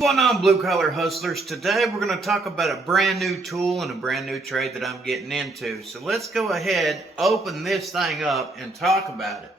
What's going on, blue collar hustlers? Today we're going to talk about a brand new tool and a brand new trade that I'm getting into. So let's go ahead, open this thing up and talk about it.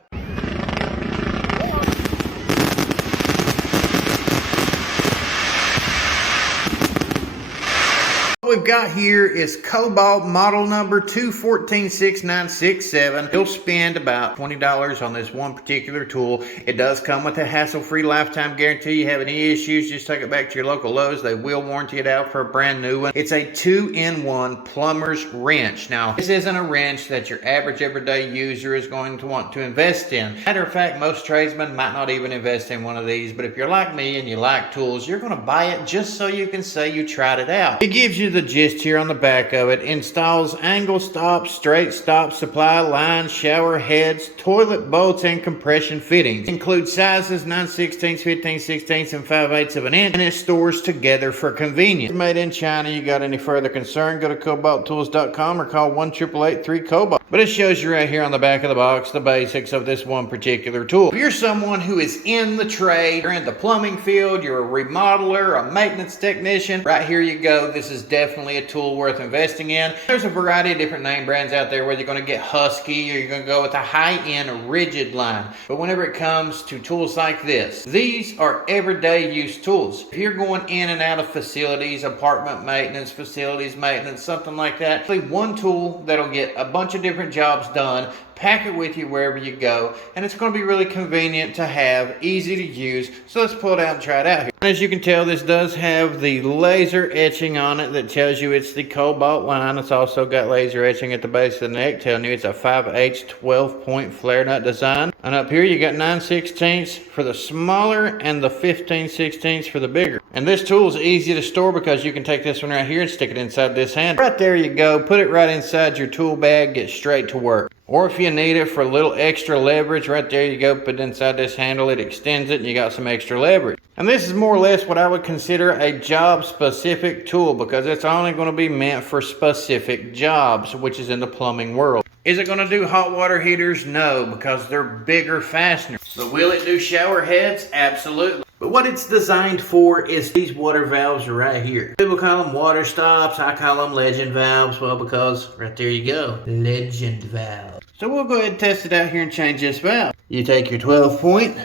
What we've got here is Kobalt model number 2146967. You'll spend about $20 on this one particular tool. It does come with a hassle-free lifetime guarantee. You have any issues, just take it back to your local Lowe's. They will warranty it out for a brand new one. It's a 2-in-1 plumber's wrench. Now, this isn't a wrench that your average everyday user is going to want to invest in. Matter of fact, most tradesmen might not even invest in one of these, but if you're like me and you like tools, you're going to buy it just so you can say you tried it out. It gives you the gist here on the back of it. Installs angle stops, straight stops, supply lines, shower heads, toilet bolts, and compression fittings. Includes sizes 9/16, 15/16, and 5/8 of an inch, and it stores together for convenience. Made in China. You got any further concern, go to kobalttools.com or call 1-888-3-KOBALT. But it shows you right here on the back of the box the basics of this one particular tool. If you're someone who is in the trade, you're in the plumbing field, you're a remodeler, a maintenance technician, right here you go. This is definitely a tool worth investing in. There's a variety of different name brands out there, whether you're going to get Husky or you're going to go with a high-end rigid line. But whenever it comes to tools like this, these are everyday use tools. If you're going in and out of facilities, apartment maintenance, facilities maintenance, something like that, one tool that'll get a bunch of different jobs done. Pack it with you wherever you go, and it's going to be really convenient to have, easy to use. So let's pull it out and try it out here. And as you can tell, this does have the laser etching on it that tells you it's the Kobalt line. It's also got laser etching at the base of the neck telling you it's a 5/8 12-point flare nut design. And up here you got 9/16 for the smaller and the 15/16 for the bigger. And this tool is easy to store because you can take this one right here and stick it inside this handle. Right there you go. Put it right inside your tool bag. Get straight to work. Or if you need it for a little extra leverage, right there you go, put it inside this handle, it extends it, and you got some extra leverage. And this is more or less what I would consider a job-specific tool because it's only going to be meant for specific jobs, which is in the plumbing world. Is it going to do hot water heaters? No, because they're bigger fasteners. But will it do shower heads? Absolutely. But what it's designed for is these water valves right here. People call them water stops. I call them legend valves. Well, because right there you go. Legend valve. So we'll go ahead and test it out here and change this valve. You take your 12-point,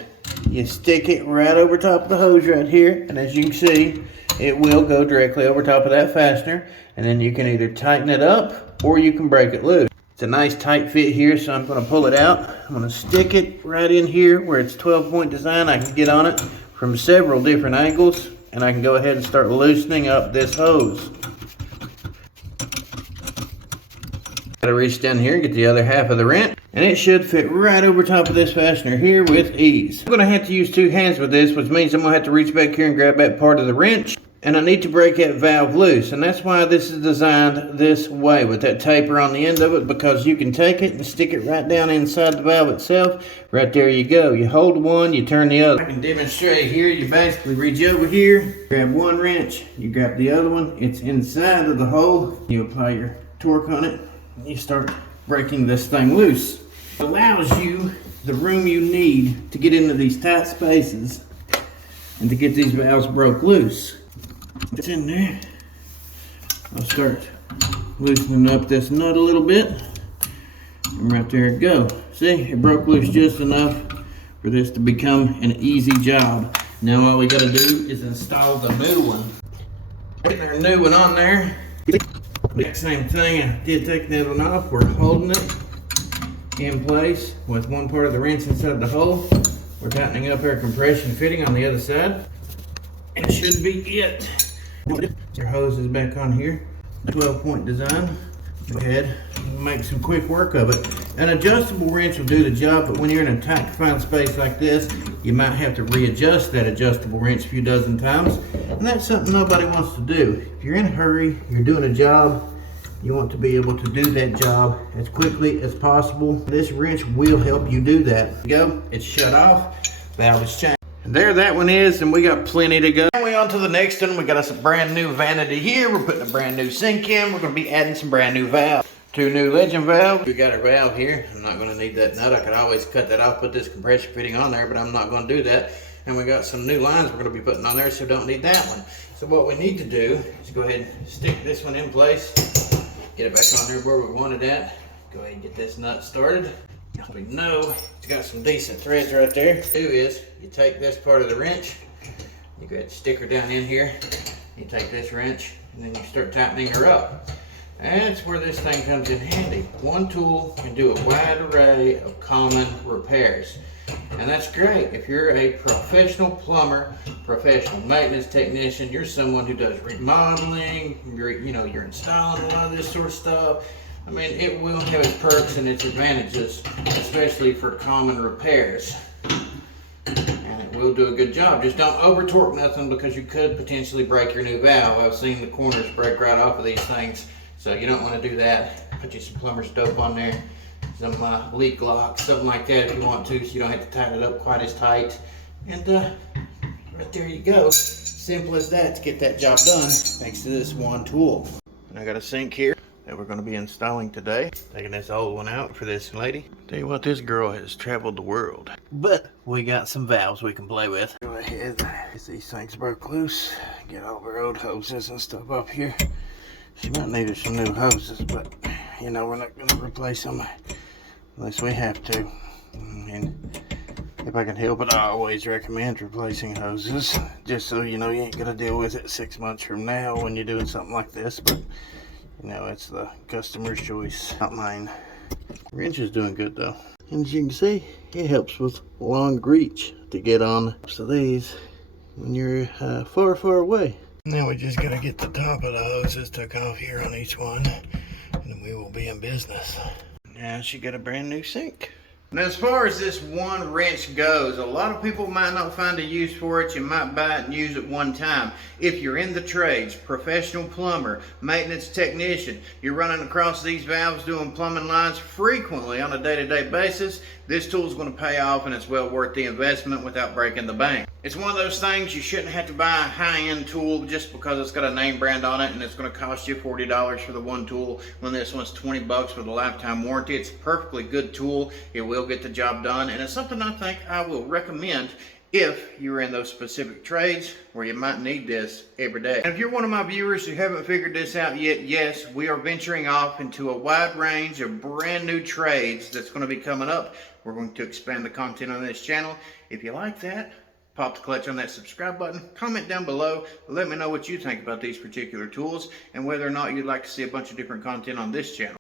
you stick it right over top of the hose right here. And as you can see, it will go directly over top of that fastener. And then you can either tighten it up or you can break it loose. It's a nice tight fit here, so I'm going to pull it out. I'm going to stick it right in here where it's 12-point design. I can get on it from several different angles, and I can go ahead and start loosening up this hose. Got to reach down here and get the other half of the wrench, and it should fit right over top of this fastener here with ease. I'm going to have to use two hands with this, which means I'm going to have to reach back here and grab that part of the wrench, and I need to break that valve loose, and that's why this is designed this way with that taper on the end of it, because you can take it and stick it right down inside the valve itself. Right there you go. You hold one, you turn the other. I can demonstrate here. You basically reach over here, grab one wrench, you grab the other one. It's inside of the hole. You apply your torque on it, and you start breaking this thing loose. It allows you the room you need to get into these tight spaces and to get these valves broke loose. It's in there. I'll start loosening up this nut a little bit, and right there it goes. See, it broke loose just enough for this to become an easy job. Now all we got to do is install the new one. Getting our new one on there. Same thing. I did take that one off. We're holding it in place with one part of the wrench inside the hole. We're tightening up our compression fitting on the other side. And it should be it. Your hose is back on here. 12-point design. Go ahead and make some quick work of it. An adjustable wrench will do the job, but when you're in a tight confined space like this, you might have to readjust that adjustable wrench a few dozen times. And that's something nobody wants to do. If you're in a hurry, you're doing a job, you want to be able to do that job as quickly as possible. This wrench will help you do that. There you go. It's shut off. Valve is changed. There that one is, and we got plenty to go. Way on to the next one. We got us a brand new vanity here. We're putting a brand new sink in. We're going to be adding some brand new valves. Two new legend valves. We got our valve here. I'm not going to need that nut. I could always cut that off, put this compression fitting on there, but I'm not going to do that. And we got some new lines we're going to be putting on there, so don't need that one. So what we need to do is go ahead and stick this one in place, get it back on there where we want it at. Go ahead and get this nut started. We know it's got some decent threads right there. What you do is you take this part of the wrench, you go ahead and stick her down in here. You take this wrench and then you start tightening her up. That's where this thing comes in handy. One tool can do a wide array of common repairs. And that's great. If you're a professional plumber, professional maintenance technician, you're someone who does remodeling, you're installing a lot of this sort of stuff. I mean, it will have its perks and its advantages, especially for common repairs. And it will do a good job. Just don't over torque nothing, because you could potentially break your new valve. I've seen the corners break right off of these things. So you don't want to do that. Put you some plumber's dope on there, some leak lock, something like that if you want to, so you don't have to tighten it up quite as tight. And right there you go. Simple as that to get that job done, thanks to this one tool. And I got a sink here that we're going to be installing today. Taking this old one out for this lady. Tell you what, this girl has traveled the world. But we got some valves we can play with. Go ahead, as these things broke loose, get all of our old hoses and stuff up here. She might need some new hoses, but we're not going to replace them unless we have to. And if I can help it, I always recommend replacing hoses, just so you ain't going to deal with it 6 months from now when you're doing something like this. But it's the customer's choice, not mine. Wrench is doing good though. And as you can see, it helps with long reach to get on so these when you're far, far away. Now we just got to get the top of the hoses took off here on each one, and then we will be in business. Now she got a brand new sink. Now, as far as this one wrench goes, a lot of people might not find a use for it. You might buy it and use it one time. If you're in the trades, professional plumber, maintenance technician, you're running across these valves doing plumbing lines frequently on a day-to-day basis, this tool is going to pay off, and it's well worth the investment without breaking the bank. It's one of those things you shouldn't have to buy a high-end tool just because it's got a name brand on it and it's going to cost you $40 for the one tool when this one's $20 with a lifetime warranty. It's a perfectly good tool. It will get the job done, and it's something I think I will recommend if you're in those specific trades where you might need this every day. And if you're one of my viewers who haven't figured this out yet, yes, we are venturing off into a wide range of brand new trades that's going to be coming up. We're going to expand the content on this channel. If you like that, pop the clutch on that subscribe button, comment down below, let me know what you think about these particular tools and whether or not you'd like to see a bunch of different content on this channel.